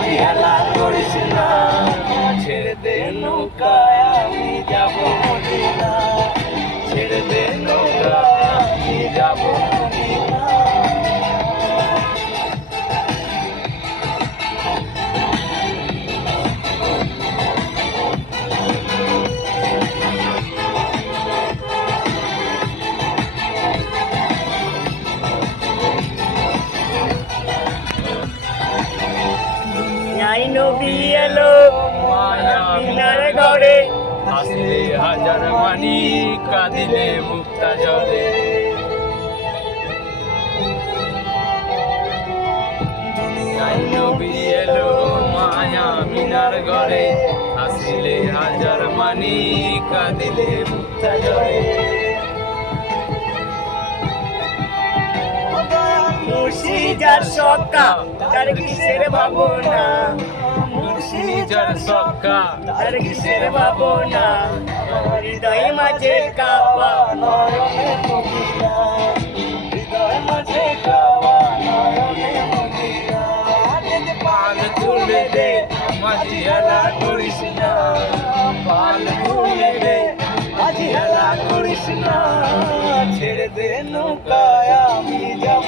মাঝি হেলা করিস না, ছেড়ে দে নৌকায় আমি যাব মদিনা, ছেড়ে দে নৌকায় আমি যাব মদিনা। নবী এলো মায়ামিনার ঘরে, হাসিলে হাজার মানি কাঁদিলে মুক্তা জলে। দুনিয়ায় নবী এলো মায়ামিনার ঘরে, হাসিলে হাজার মানি কাঁদিলে মুক্তা জলে। মুর্শিদার সক্কা তার কিসের ভাবনা, মুর্শিদার সক্কা তার কিসের ভাবনা, হৃদয় মাঝে কাওয়া নয়নে মদিনা, হৃদয় মাঝে কাওয়া নয়নে মদিনা। পাল তুলে দে মাঝি হেলা করিস না, পাল তুলে দে মাঝি হেলা করিস না, ছেড়ে দে নৌকায় আমি যাব।